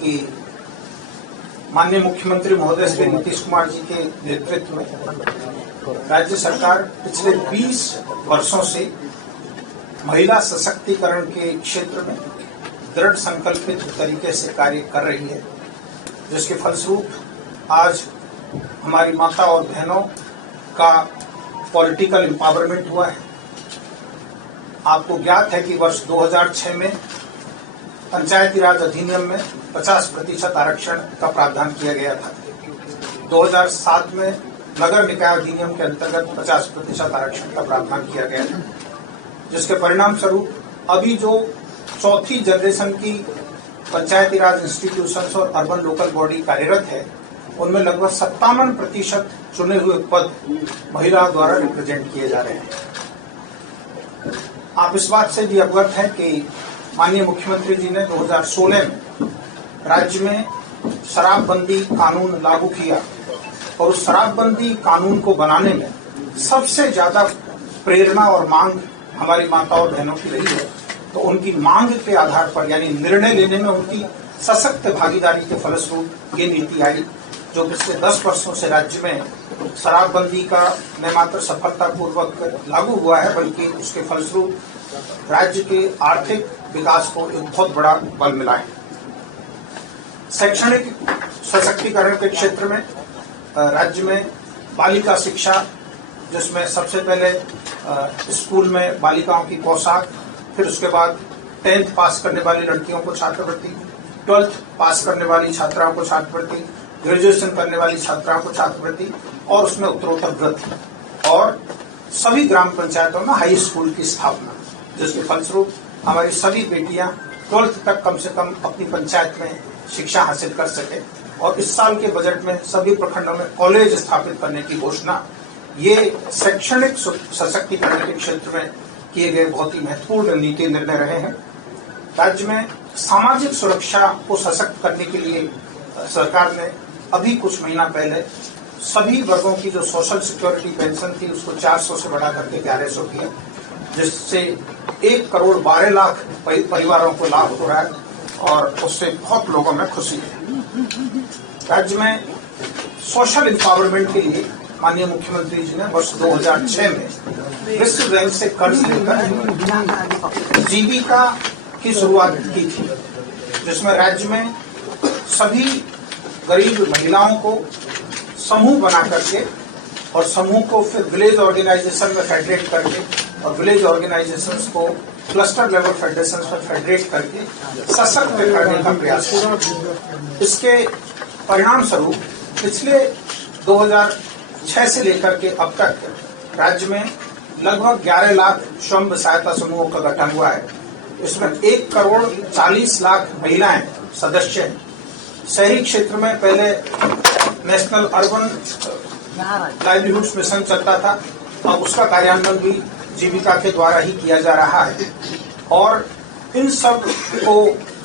कि माननीय मुख्यमंत्री महोदय श्री नीतीश कुमार जी के नेतृत्व में राज्य सरकार पिछले 20 वर्षों से महिला सशक्तिकरण के क्षेत्र में दृढ़ संकल्पित तरीके से कार्य कर रही है, जिसके फलस्वरूप आज हमारी माता और बहनों का पॉलिटिकल एम्पावरमेंट हुआ है। आपको ज्ञात है कि वर्ष 2006 में पंचायती राज अधिनियम में 50% आरक्षण का प्रावधान किया गया था। 2007 में नगर निकाय अधिनियम के अंतर्गत 50% आरक्षण का प्रावधान किया गया था, जिसके परिणाम स्वरूप अभी जो चौथी जनरेशन की पंचायती राज इंस्टीट्यूशंस और अर्बन लोकल बॉडी कार्यरत है, उनमें लगभग 57% चुने हुए पद महिलाओं द्वारा रिप्रेजेंट किए जा रहे हैं। आप इस बात से भी अवगत हैं कि माननीय मुख्यमंत्री जी ने 2016 में राज्य में शराबबंदी कानून लागू किया और उस शराबबंदी कानून को बनाने में सबसे ज्यादा प्रेरणा और मांग हमारी माता और बहनों की रही है। तो उनकी मांग के आधार पर, यानी निर्णय लेने में उनकी सशक्त भागीदारी के फलस्वरूप ये नीति आई, जो पिछले 10 वर्षों से राज्य में शराबबंदी का न मात्र सफलतापूर्वक लागू हुआ है, बल्कि उसके फलस्वरूप राज्य के आर्थिक विकास को एक बहुत बड़ा बल मिला है। शैक्षणिक सशक्तिकरण के क्षेत्र में राज्य में बालिका शिक्षा, जिसमें सबसे पहले स्कूल में बालिकाओं की पोशाक, फिर उसके बाद 10th पास करने वाली लड़कियों को छात्रवृत्ति, 12th पास करने वाली छात्राओं को छात्रवृत्ति, ग्रेजुएशन करने वाली छात्राओं को छात्रवृत्ति और उसमें उत्तरोत्तर वृत्ति, और सभी ग्राम पंचायतों में हाई स्कूल की स्थापना, जिसके फलस्वरूप हमारी सभी बेटियां 12th तक कम से कम अपनी पंचायत में शिक्षा हासिल कर सके। और इस साल के बजट में सभी प्रखंडों में कॉलेज स्थापित करने की घोषणा, ये शैक्षणिक सशक्तिकरण के क्षेत्र में किए गए बहुत ही महत्वपूर्ण नीति निर्णय रहे हैं। राज्य में सामाजिक सुरक्षा को सशक्त करने के लिए सरकार ने अभी कुछ महीना पहले सभी वर्गों की जो सोशल सिक्योरिटी पेंशन थी उसको 400 से बढ़ा करके 1100 किया, जिससे 1 करोड़ 12 लाख परिवारों को लाभ हो रहा है और उससे बहुत लोगों में खुशी है। राज्य में सोशल एम्पावरमेंट के लिए माननीय मुख्यमंत्री जी ने वर्ष 2006 में विश्व बैंक से कर्ज लेकर जीविका की शुरुआत की थी, जिसमें राज्य में सभी गरीब महिलाओं को समूह बना करके और समूह को फिर विलेज ऑर्गेनाइजेशन में फेडरेट करके और विलेज ऑर्गेनाइजेशंस को क्लस्टर लेवल फेडरेशन में फेडरेट करके सशक्त करने का प्रयास किया। इसके परिणाम स्वरूप पिछले 2006 से लेकर के अब तक राज्य में लगभग 11 लाख स्वयं सहायता समूहों का गठन हुआ है। इसमें 1 करोड़ 40 लाख महिलाएं सदस्य हैं। शहरी क्षेत्र में पहले नेशनल अर्बन लाइवलीहुड मिशन चलता था, अब उसका कार्यान्वयन भी जीविका के द्वारा ही किया जा रहा है और इन सब को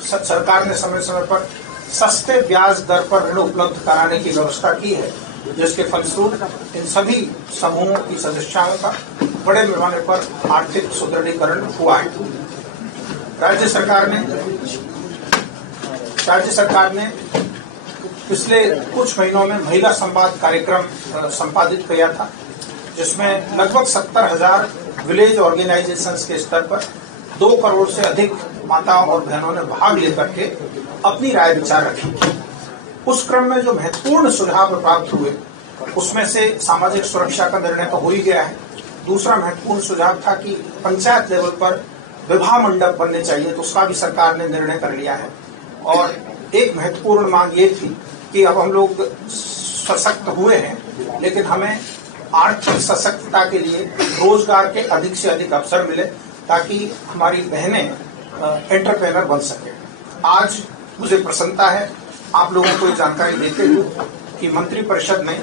सरकार ने समय समय पर सस्ते ब्याज दर पर ऋण उपलब्ध कराने की व्यवस्था की है, जिसके फलस्वरूप इन सभी समूहों की सदस्यों का बड़े पैमाने पर आर्थिक सुदृढ़ीकरण हुआ है। राज्य सरकार ने पिछले कुछ महीनों में महिला संवाद कार्यक्रम संपादित किया था, जिसमें लगभग 70,000 विलेज ऑर्गेनाइजेशंस के स्तर पर 2 करोड़ से अधिक माताओं और बहनों ने भाग लेकर के अपनी राय विचार रखी। उस क्रम में जो महत्वपूर्ण सुझाव प्राप्त हुए, उसमें से सामाजिक सुरक्षा का निर्णय तो हो ही गया है। दूसरा महत्वपूर्ण सुझाव था कि पंचायत लेवल पर विवाह मंडप बनने चाहिए, तो उसका भी सरकार ने निर्णय कर लिया है। और एक महत्वपूर्ण मांग ये थी कि अब हम लोग सशक्त हुए हैं, लेकिन हमें आर्थिक सशक्तता के लिए रोजगार के अधिक से अधिक अवसर मिले, ताकि हमारी बहनें एंटरप्रेनर बन सके। आज मुझे प्रसन्नता है आप लोगों को ये जानकारी देते हुए कि मंत्रिपरिषद ने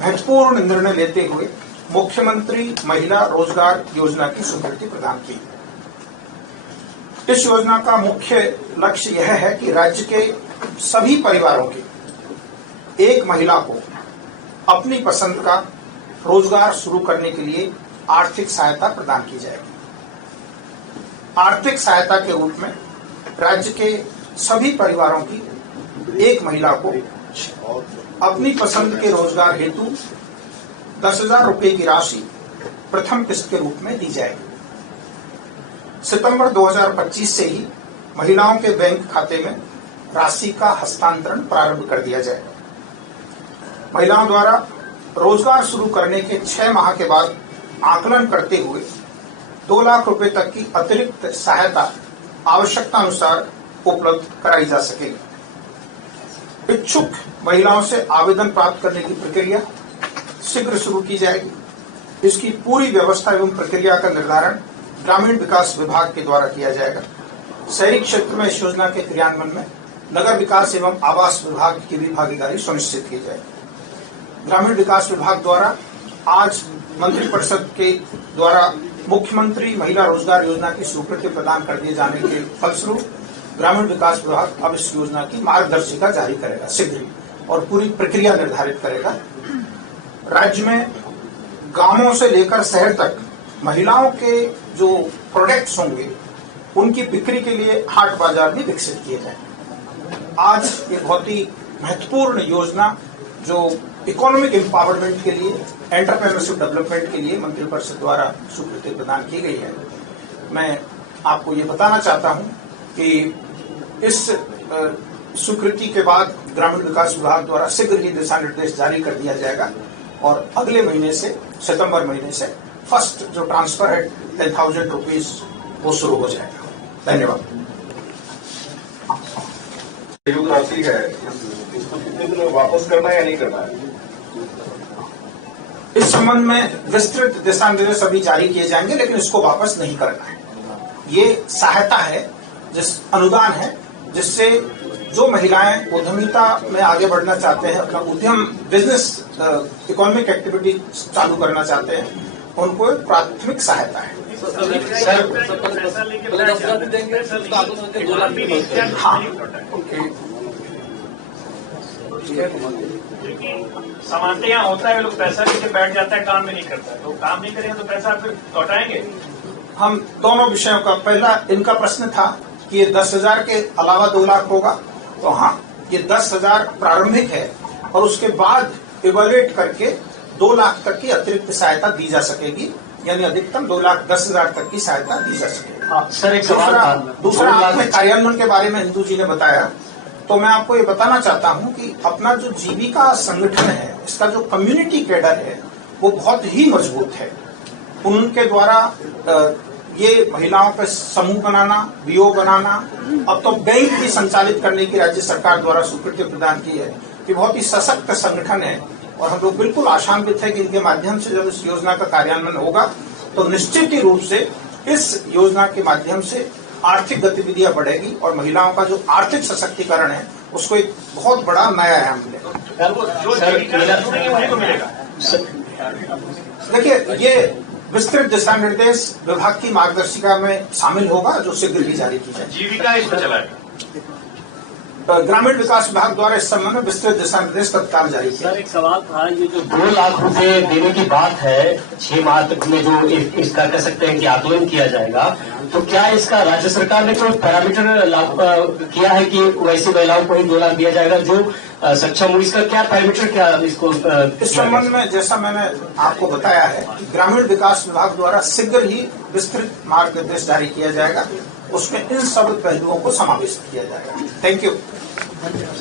महत्वपूर्ण निर्णय लेते हुए मुख्यमंत्री महिला रोजगार योजना की स्वीकृति प्रदान की। इस योजना का मुख्य लक्ष्य यह है कि राज्य के सभी परिवारों की एक महिला को अपनी पसंद का रोजगार शुरू करने के लिए आर्थिक सहायता प्रदान की जाएगी। आर्थिक सहायता के रूप में राज्य के सभी परिवारों की एक महिला को अपनी पसंद के रोजगार हेतु 10,000 रुपए की राशि प्रथम किस्त के रूप में दी जाएगी। सितंबर 2025 से ही महिलाओं के बैंक खाते में राशि का हस्तांतरण प्रारंभ कर दिया जाएगा। महिलाओं द्वारा रोजगार शुरू करने के 6 माह के बाद आकलन करते हुए 2 लाख रुपए तक की अतिरिक्त सहायता आवश्यकता अनुसार उपलब्ध कराई जा सकेगी। इच्छुक महिलाओं से आवेदन प्राप्त करने की प्रक्रिया शीघ्र शुरू की जाएगी। इसकी पूरी व्यवस्था एवं प्रक्रिया का निर्धारण ग्रामीण विकास विभाग के द्वारा किया जाएगा। शहरी क्षेत्र में इस योजना के क्रियान्वयन में नगर विकास एवं आवास विभाग की भी भागीदारी सुनिश्चित की जाएगी। ग्रामीण विकास विभाग द्वारा आज मंत्रिपरिषद के द्वारा मुख्यमंत्री महिला रोजगार योजना की स्वीकृति प्रदान कर दिए जाने के फलस्वरूप ग्रामीण विकास विभाग अब इस योजना की मार्गदर्शिका जारी करेगा शीघ्र ही और पूरी प्रक्रिया निर्धारित करेगा। राज्य में गांवों से लेकर शहर तक महिलाओं के जो प्रोडक्ट्स होंगे उनकी बिक्री के लिए हाट बाजार भी विकसित किए जाएंगे। आज ये बहुत ही महत्वपूर्ण योजना जो इकोनॉमिक एम्पावरमेंट के लिए, एंटरप्रेन्योरशिप डेवलपमेंट के लिए मंत्रिपरिषद द्वारा स्वीकृति प्रदान की गई है। मैं आपको ये बताना चाहता हूं कि इस स्वीकृति के बाद ग्रामीण विकास विभाग द्वारा शीघ्र ही दिशा निर्देश जारी कर दिया जाएगा और अगले महीने से, सितंबर महीने से फर्स्ट जो ट्रांसफर है 10,000 रुपीज वो शुरू हो जाएगा। धन्यवाद। राशि है, इसको कितने दिन में वापस करना है या नहीं करना है? इस संबंध में विस्तृत दिशा निर्देश अभी जारी किए जाएंगे, लेकिन इसको वापस नहीं करना है। ये सहायता है, जिस अनुदान है जिससे जो महिलाएं उद्यमिता में आगे बढ़ना चाहते हैं, अपना उद्यम बिजनेस इकोनॉमिक एक्टिविटी चालू करना चाहते हैं, उनको एक प्राथमिक सहायता है। हाँ, सामान्य यहाँ होता है, लोग पैसा लेके बैठ जाता है, काम भी नहीं करता है। तो काम नहीं करेंगे तो पैसा फिर लौटाएंगे। हम दोनों विषयों का, पहला इनका प्रश्न था कि ये 10,000 के अलावा 2 लाख होगा, तो हाँ, ये 10,000 प्रारंभिक है और उसके बाद इवैल्यूएट करके 2 लाख तक की अतिरिक्त सहायता दी जा सकेगी, यानी अधिकतम 2,10,000 तक की सहायता दी जा सकेगी। सर, एक सवाल दूसरा आपने कार्यान्वयन के बारे में हिंदू जी ने बताया, तो मैं आपको ये बताना चाहता हूँ कि अपना जो जीविका संगठन है, इसका जो कम्युनिटी कैडर है वो बहुत ही मजबूत है। उनके द्वारा ये महिलाओं का समूह बनाना, बीओ बनाना, अब तो बैंक भी संचालित करने की राज्य सरकार द्वारा स्वीकृति प्रदान की है। ये बहुत ही सशक्त संगठन है और हम लोग बिल्कुल आशान्वित है कि इनके माध्यम से जब इस योजना का कार्यान्वयन होगा तो निश्चित ही रूप से इस योजना के माध्यम से आर्थिक गतिविधियां बढ़ेगी और महिलाओं का जो आर्थिक सशक्तिकरण है उसको एक बहुत बड़ा नया आयाम मिलेगा। देखिए, ये विस्तृत दिशा निर्देश विभाग की मार्गदर्शिका में शामिल होगा जो शीघ्र ही जारी की जाएगी। जीविका इसमें चलाएगा। ग्रामीण विकास विभाग द्वारा इस संबंध में विस्तृत दिशा निर्देश तत्काल जारी किया। सर, एक सवाल था, ये जो 2 लाख रुपए देने की बात है 6 माह तक में, जो इसका कह सकते हैं कि आकलन किया जाएगा, तो क्या इसका राज्य सरकार ने कोई पैरामीटर किया है कि वैसी महिलाओं को ही 2 लाख दिया जाएगा जो सक्षम हो? इसका क्या पैरामीटर, क्या इसको इस संबंध में जैसा मैंने आपको बताया है कि ग्रामीण विकास विभाग द्वारा शीघ्र ही विस्तृत मार्गदर्शन जारी किया जाएगा, उसमें इन सब पहलुओं को समावेश किया जाएगा। Thank you.